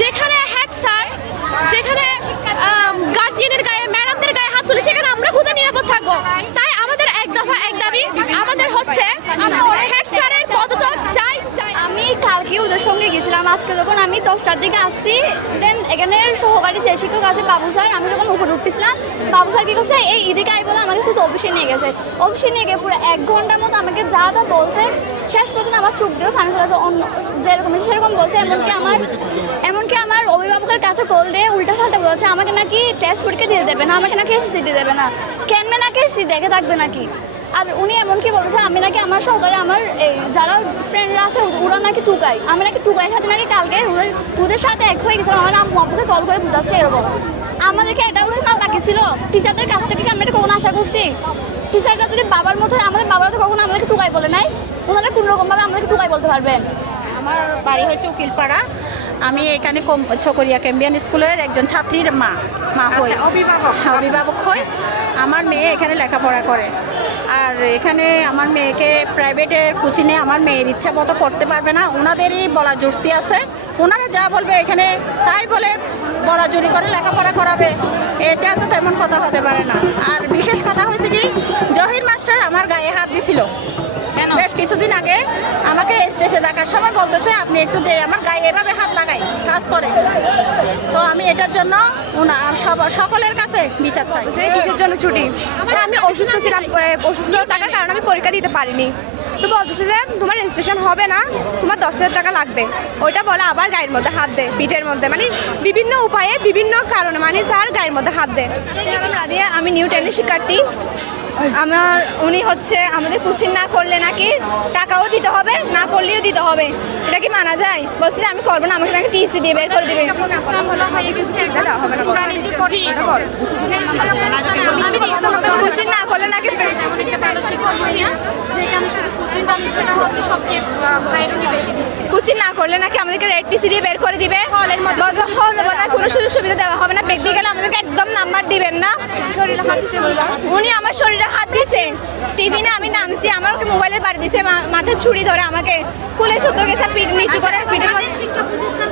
যেখানে head sir, যেখানে গার্জিয়ানের গায়ে ম্যাডামদের গায়ে হাত তুলে সেখানে আমরা কোথায় নিরাপদ থাকব। তাই আমাদের এক দফা, এক দাবি, আমাদের হচ্ছে হেড স্যারের পদত্যাগ চাই। চাই আমি কালকে ওদের সঙ্গে গেছিলাম, আজকে যখন আমি দশটার দিকে আসছি দেন এখানে সহকারী যে শিক্ষক আছে বাবু স্যার, আমি যখন উপরে উঠতেছিলাম, বাবু স্যার কি করছে, এই ঈদিকে আই বলে আমাকে শুধু অফিসে নিয়ে গেছে। অফিসে নিয়ে গিয়ে পুরো এক ঘণ্টার মতো আমাকে যা যা বলছে শেষ পর্যন্ত আমার চোখ দিয়ে পানি চলে আসে অন্য যেরকম সেরকম বলছে, এমনকি আমার এমনকি আমার অভিভাবকের কাছে কল দিয়ে উল্টা পাল্টা বলছে, আমাকে নাকি টেস্ট পরীক্ষা দিয়ে দেবে না, আমাকে নাকি এসএসসি দিয়ে দেবে না। কেমনে নাকি এসএসসি দেখে থাকবে নাকি? আর উনি এমনকি বলেছে, আমি নাকি আমার সহকারে আমার এই যারা ফ্রেন্ডরা আছে ওরা নাকি টুকাই আমি নাকি টুকাইয়ের সাথে নাকি কালকে ওদের ওদের সাথে এক হয়ে গেছিলাম, আমার আম্মু আব্বুকে কল করে বুঝাচ্ছে এরকম। আমাদেরকে এটা বলছে না বাকি ছিল। টিচারদের কাছ থেকে কি আমরা এটা কখনো আশা করছি? টিচাররা যদি বাবার মতো হয়, আমাদের বাবারা তো কখনো আমাদেরকে টুকাই বলে নাই। ওনারা কোনো রকমভাবে আমাদেরকে টুকাই বলতে পারবেন আমার বাড়ি হয়েছে উকিলপাড়া। আমি এখানে কম- চকরিয়া ক্যাম্বিয়ান স্কুলের একজন ছাত্রীর মা মা হই। অভিভাবক। অভিভাবক হই। আমার মেয়ে এখানে লেখাপড়া করে। আর এখানে আমার মেয়েকে প্রাইভেটের কুসিনে আমার মেয়ের ইচ্ছা মতো পড়তে পারবে না। ওনাদেরই বলা জস্তি আছে। ওনারা যা বলবে এখানে তাই বলে বলা জুরি করে লেখাপড়া করাবে। এটা তো তেমন কথা হতে পারে না। আর বিশেষ কথা হয়েছে দিছিল বেশ কিছুদিন আগে আমাকে স্টেজে দেখার সময় বলতেছে আপনি একটু যে আমার গায়ে এভাবে হাত লাগাই কাজ করে। তো আমি এটার জন্য সব- সকলের কাছে বিচার চাই। যে কিসের জন্য ছুটি? মানে আমি অসুস্থ ছিলাম অসুস্থ থাকার কারণে আমি পরীক্ষা দিতে পারিনি। তো বলতেছে যে তোমার রেজিস্ট্রেশন হবে না তোমার দশ হাজার টাকা লাগবে। ওইটা বলে আবার গায়ের মধ্যে হাত দে পিঠের মধ্যে। মানে বিভিন্ন উপায়ে বিভিন্ন কারণে। মানে স্যার গায়ের মধ্যে হাত দে। আমি নিউ টেনের শিক্ষার্থী। আমার, উনি হচ্ছে আমাদের কোচিং না করলে নাকি টাকাও দিতে হবে, না করলেও দিতে হবে। এটা কি মানা যায়? বলছি যে আমি করব না, আমাকে নাকি টিসি দিয়ে বের করে দেবে। না করলে নাকি কোচিং না করলে নাকি আমাদেরকে রেড টিসি দিয়ে বের করে দিবে? হল দেবো না কোনো সুযোগ সুবিধা দেওয়া হবে না। প্র্যাকটিক্যাল আমাদেরকে একদম নাম্বার দিবেন না। উনি আমার শরীরে হাত দিছে। টিভি না আমি নামছি আমার ওকে মোবাইলের বাড়ি দিছে মা- মাথার ছুরি ধরে আমাকে খুলে সত্য গেছে পিঠ নিচু করে পিঠের মধ্যে শিক্ষা প্রতিষ্ঠান